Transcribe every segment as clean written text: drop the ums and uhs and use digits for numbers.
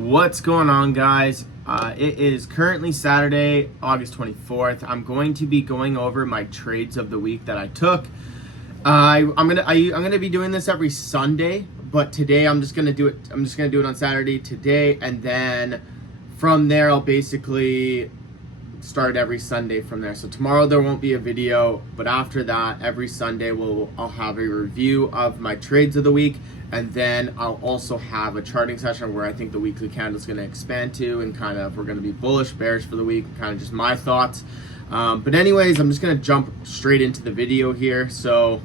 What's going on, guys? It is currently Saturday, August 24th. I'm going to be going over my trades of the week that I took. I'm gonna be doing this every Sunday, but today I'm just gonna do it on Saturday today, and then from there I'll basically start every Sunday from there. So tomorrow there won't be a video, but after that, every Sunday I'll have a review of my trades of the week, and then I'll also have a charting session where I think the weekly candle is going to expand to, and kind of we're going to be bullish, bearish for the week, kind of just my thoughts. But anyways, I'm just going to jump straight into the video here. So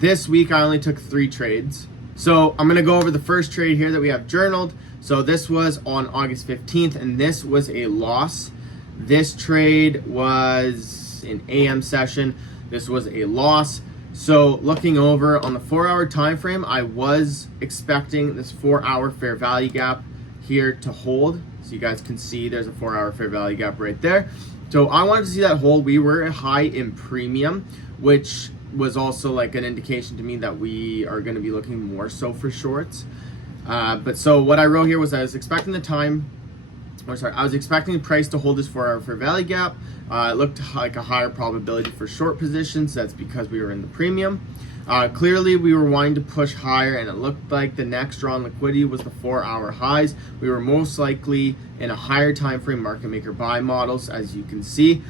this week I only took 3 trades. So I'm going to go over the first trade here that we have journaled. So this was on August 15th, and this was a loss. This trade was an AM session. This was a loss. So looking over on the 4-hour time frame, I was expecting this 4-hour fair value gap here to hold. So you guys can see there's a 4-hour fair value gap right there. So I wanted to see that hold. We were high in premium, which was also like an indication to me that we are going to be looking more so for shorts. But so what I wrote here was I was expecting the price to hold this 4-hour fair value gap. It looked like a higher probability for short positions. That's because we were in the premium. Clearly, we were wanting to push higher, and it looked like the next draw on liquidity was the 4-hour highs. We were most likely in a higher time frame market maker buy models, as you can see.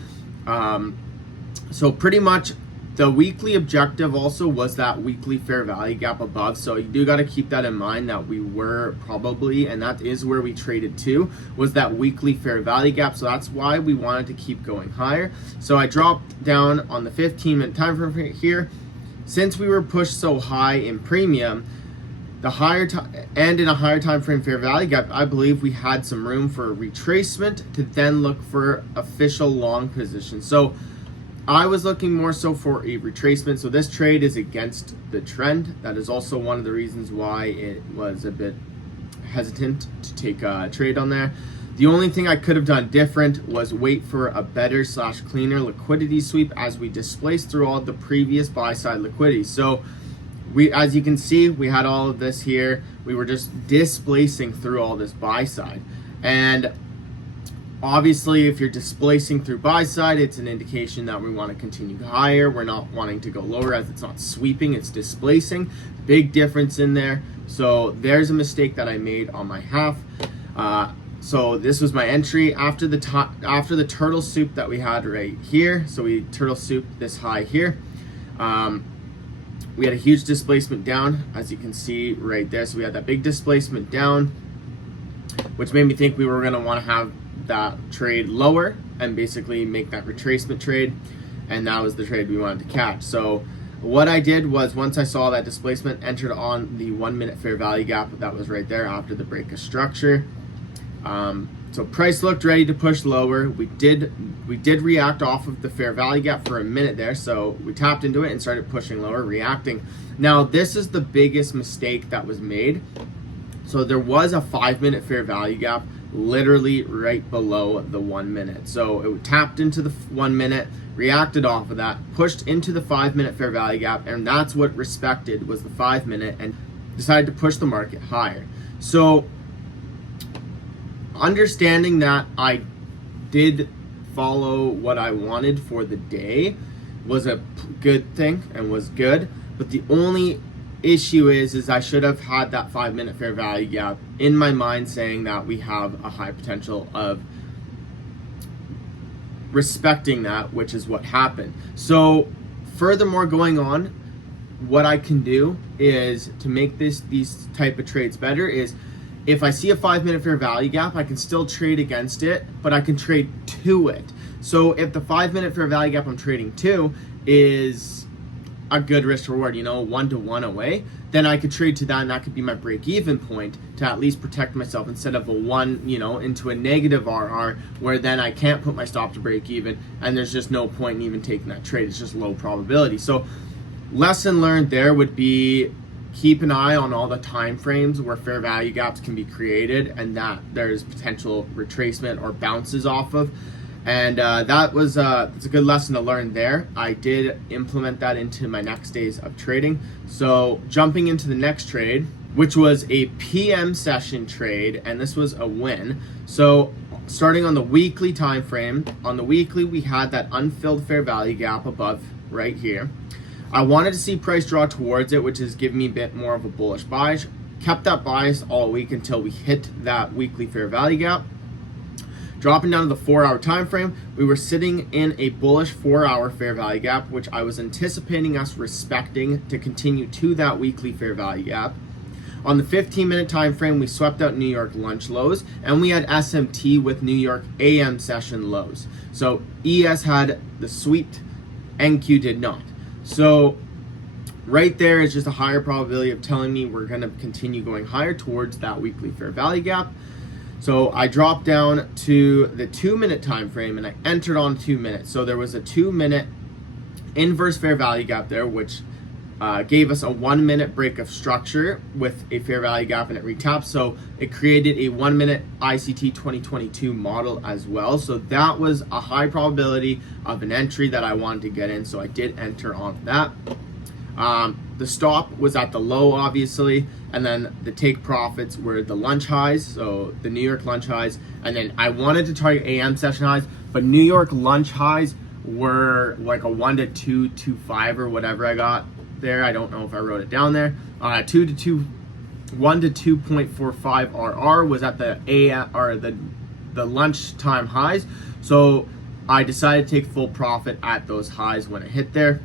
So pretty much the weekly objective also was that weekly fair value gap above. So you do got to keep that in mind, that we were probably, and that is where we traded to, was that weekly fair value gap. So that's why we wanted to keep going higher. So I dropped down on the 15-minute time frame here. Since we were pushed so high in premium, and in a higher time frame fair value gap, I believe we had some room for a retracement to then look for official long position. So I was looking more so for a retracement. So this trade is against the trend. That is also one of the reasons why it was a bit hesitant to take a trade on there. The only thing I could have done different was wait for a better / cleaner liquidity sweep as we displaced through all the previous buy side liquidity. So as you can see, we had all of this here. We were just displacing through all this buy side. And obviously, if you're displacing through buy side, it's an indication that we want to continue higher. We're not wanting to go lower, as it's not sweeping, it's displacing. Big difference in there. So there's a mistake that I made on my half. So this was my entry after the turtle soup that we had right here. So we turtle souped this high here. We had a huge displacement down, as you can see right there. So we had that big displacement down, which made me think we were going to want to have that trade lower and basically make that retracement trade, and that was the trade we wanted to catch. So what I did was, once I saw that displacement, entered on the 1-minute fair value gap that was right there after the break of structure. So price looked ready to push lower. We did react off of the fair value gap for a minute there, so we tapped into it and started pushing lower, reacting. Now this is the biggest mistake that was made. So there was a 5-minute fair value gap literally right below the 1 minute. So it tapped into the 1 minute, reacted off of that, pushed into the 5-minute fair value gap, and that's what respected, was the 5 minute, and decided to push the market higher. So understanding that I did follow what I wanted for the day was a good thing and was good, but the only issue is I should have had that 5-minute fair value gap in my mind, saying that we have a high potential of respecting that, which is what happened. So furthermore, going on, what I can do is to make these type of trades better is, if I see a 5-minute fair value gap, I can still trade against it, but I can trade to it. So if the 5-minute fair value gap I'm trading to is a good risk reward, 1-to-1 away, then I could trade to that, and that could be my break even point to at least protect myself, instead of a 1, into a negative RR, where then I can't put my stop to break even, and there's just no point in even taking that trade. It's just low probability. So lesson learned there would be, keep an eye on all the time frames where fair value gaps can be created and that there's potential retracement or bounces off of. And that was it's a good lesson to learn there. I did implement that into my next days of trading. So jumping into the next trade, which was a PM session trade, and this was a win. So starting on the weekly time frame, on the weekly we had that unfilled fair value gap above right here. I wanted to see price draw towards it, which is giving me a bit more of a bullish bias. Kept that bias all week until we hit that weekly fair value gap. Dropping down to the 4-hour time frame, we were sitting in a bullish 4-hour fair value gap, which I was anticipating us respecting to continue to that weekly fair value gap. On the 15-minute time frame, we swept out New York lunch lows, and we had SMT with New York AM session lows. So ES had the sweep, NQ did not. So right there is just a higher probability of telling me we're going to continue going higher towards that weekly fair value gap. So I dropped down to the 2-minute time frame and I entered on 2 minutes. So there was a 2-minute inverse fair value gap there, which gave us a 1-minute break of structure with a fair value gap, and it retapped. So it created a 1-minute ICT 2022 model as well. So that was a high probability of an entry that I wanted to get in. So I did enter on that. The stop was at the low, obviously, and then the take profits were the lunch highs, so the New York lunch highs, and then I wanted to target AM session highs, but New York lunch highs were like a 1 to 2.25 or whatever I got there. I don't know if I wrote it down there. 1 to 2.45 RR was at the AM or the lunchtime highs, so I decided to take full profit at those highs when it hit there.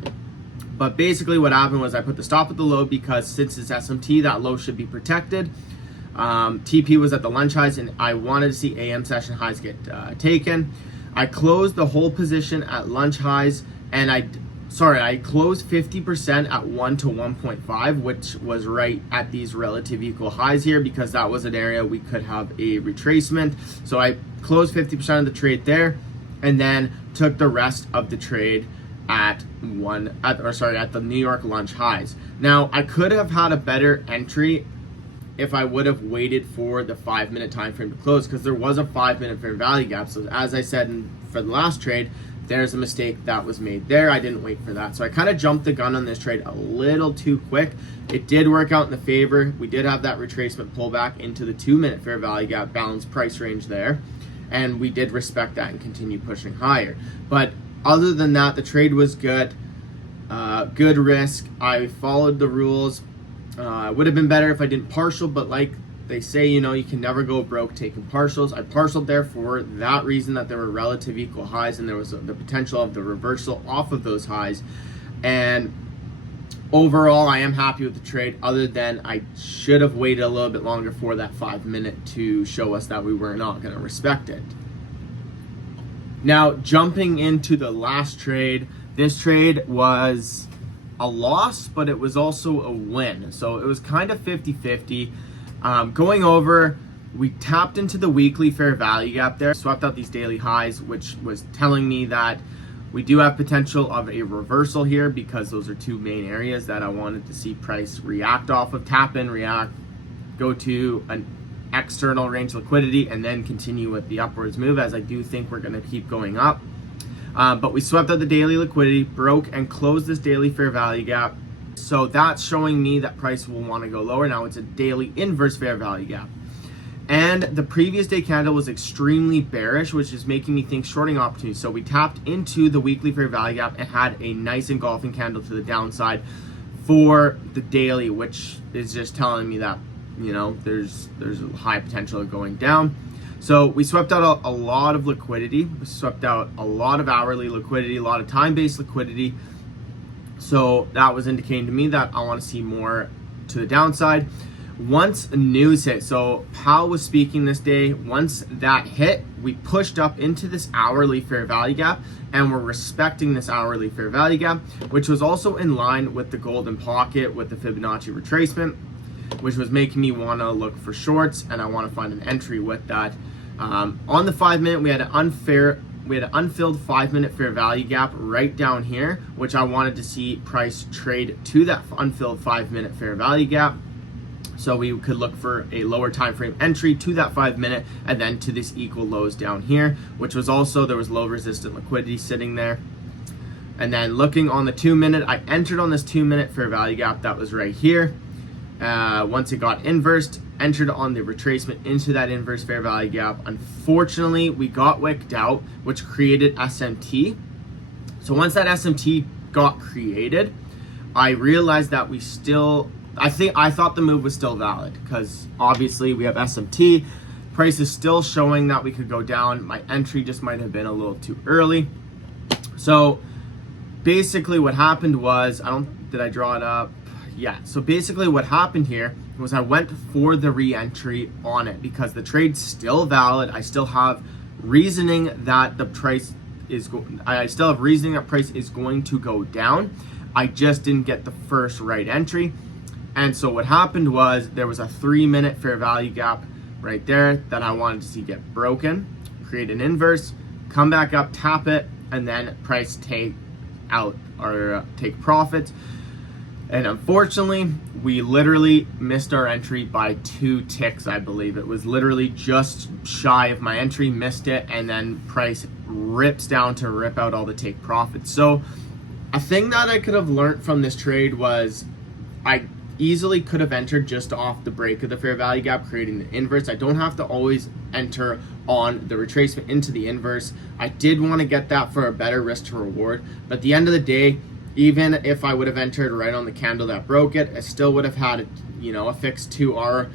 But basically what happened was I put the stop at the low because since it's SMT, that low should be protected. TP was at the lunch highs, and I wanted to see AM session highs get taken. I closed the whole position at lunch highs, and I closed 50% at 1 to 1.5, which was right at these relative equal highs here, because that was an area we could have a retracement. So I closed 50% of the trade there, and then took the rest of the trade at the New York lunch highs. Now, I could have had a better entry if I would have waited for the 5-minute time frame to close, because there was a 5-minute fair value gap. So as I said for the last trade, there's a mistake that was made there. I didn't wait for that. So I kind of jumped the gun on this trade a little too quick. It did work out in the favor. We did have that retracement pullback into the 2-minute fair value gap balanced price range there, and we did respect that and continue pushing higher. But other than that, the trade was good. Good risk. I followed the rules. It would have been better if I didn't partial, but like they say, you can never go broke taking partials. I partialed there for that reason, that there were relative equal highs and there was the potential of the reversal off of those highs. And overall, I am happy with the trade, other than I should have waited a little bit longer for that 5-minute to show us that we were not going to respect it. Now, jumping into the last trade, this trade was a loss, but it was also a win. So it was kind of 50-50. Going over, we tapped into the weekly fair value gap there, swept out these daily highs, which was telling me that we do have potential of a reversal here, because those are two main areas that I wanted to see price react off of. Tap in, react, go to an external range liquidity, and then continue with the upwards move, as I do think we're going to keep going up. But we swept out the daily liquidity, broke and closed this daily fair value gap. So that's showing me that price will want to go lower. Now it's a daily inverse fair value gap. And the previous day candle was extremely bearish, which is making me think shorting opportunity. So we tapped into the weekly fair value gap and had a nice engulfing candle to the downside for the daily, which is just telling me that there's a high potential of going down. So we swept out a lot of liquidity. We swept out a lot of hourly liquidity, a lot of time-based liquidity. So that was indicating to me that I want to see more to the downside. Once news hit, so Powell was speaking this day. Once that hit, we pushed up into this hourly fair value gap, and we're respecting this hourly fair value gap, which was also in line with the golden pocket with the Fibonacci retracement, which was making me want to look for shorts, and I want to find an entry with that. On the 5-minute, we had an unfilled 5-minute fair value gap right down here, which I wanted to see price trade to that unfilled 5-minute fair value gap. So we could look for a lower time frame entry to that 5-minute, and then to this equal lows down here, which was also, there was low resistant liquidity sitting there. And then looking on the 2-minute, I entered on this 2-minute fair value gap that was right here. Once it got inversed, entered on the retracement into that inverse fair value gap. Unfortunately, we got wicked out, which created SMT. So once that SMT got created, I realized that I thought the move was still valid because obviously we have SMT. Price is still showing that we could go down. My entry just might have been a little too early. So basically what happened was, did I draw it up? Yeah, so basically what happened here was I went for the re-entry on it because the trade's still valid. I still have reasoning that price is going to go down. I just didn't get the first right entry. And so what happened was there was a 3-minute fair value gap right there that I wanted to see get broken, create an inverse, come back up, tap it, and then price take profit. And unfortunately, we literally missed our entry by 2 ticks, I believe. It was literally just shy of my entry, missed it, and then price rips down to rip out all the take profits. So a thing that I could have learned from this trade was I easily could have entered just off the break of the fair value gap, creating the inverse. I don't have to always enter on the retracement into the inverse. I did want to get that for a better risk to reward, but at the end of the day, even if I would have entered right on the candle that broke it, I still would have had a fixed 2R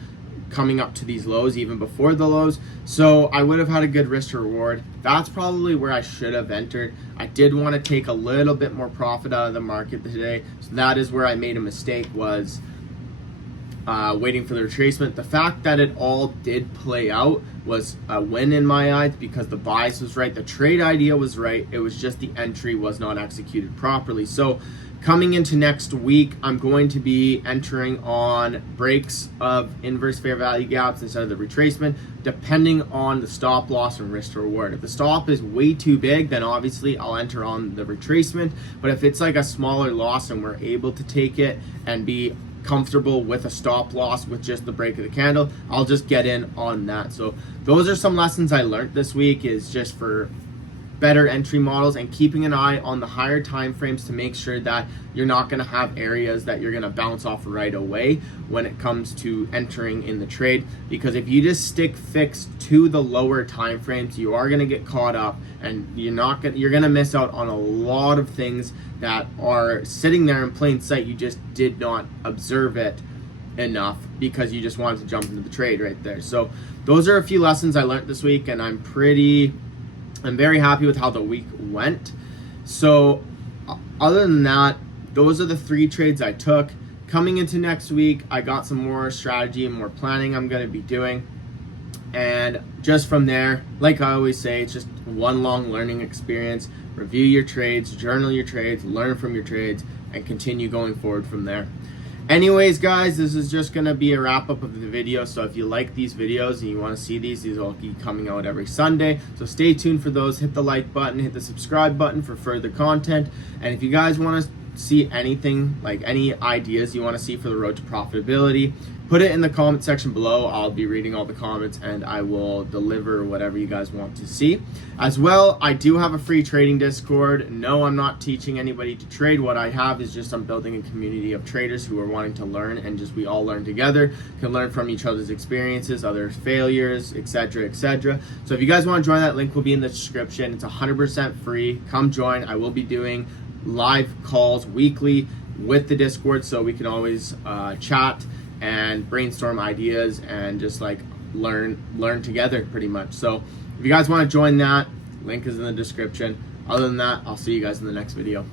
coming up to these lows even before the lows. So I would have had a good risk to reward. That's probably where I should have entered. I did want to take a little bit more profit out of the market today. So that is where I made a mistake, was waiting for the retracement. The fact that it all did play out was a win in my eyes because the bias was right, the trade idea was right. It was just the entry was not executed properly. So coming into next week, I'm going to be entering on breaks of inverse fair value gaps instead of the retracement, depending on the stop loss and risk to reward. If the stop is way too big, then obviously I'll enter on the retracement. But if it's like a smaller loss and we're able to take it and be comfortable with a stop loss with just the break of the candle, I'll just get in on that. So those are some lessons I learned this week, is just for better entry models and keeping an eye on the higher time frames to make sure that you're not going to have areas that you're going to bounce off right away when it comes to entering in the trade. Because if you just stick fixed to the lower time frames, you are going to get caught up and you're going to miss out on a lot of things that are sitting there in plain sight. You just did not observe it enough because you just wanted to jump into the trade right there. So those are a few lessons I learned this week, and I'm very happy with how the week went. So other than that, those are the 3 trades I took. Coming into next week, I got some more strategy and more planning I'm going to be doing. And just from there, like I always say, it's just one long learning experience. Review your trades, journal your trades, learn from your trades, and continue going forward from there. Anyways, guys, this is just going to be a wrap-up of the video. So if you like these videos and you want to see these will be coming out every Sunday. So stay tuned for those. Hit the like button, hit the subscribe button for further content. And if you guys want to see anything, like any ideas you want to see for the road to profitability, put it in the comment section below. I'll be reading all the comments and I will deliver whatever you guys want to see. As well, I do have a free trading Discord. No, I'm not teaching anybody to trade. What I have is just I'm building a community of traders who are wanting to learn, and just we all learn together, can learn from each other's experiences, others' failures, etc., etc. So if you guys want to join, that link will be in the description. It's 100% free. Come join. I will be doing live calls weekly with the Discord, so we can always chat and brainstorm ideas and just like learn together pretty much. So if you guys want to join that, link is in the description. Other than that, I'll see you guys in the next video.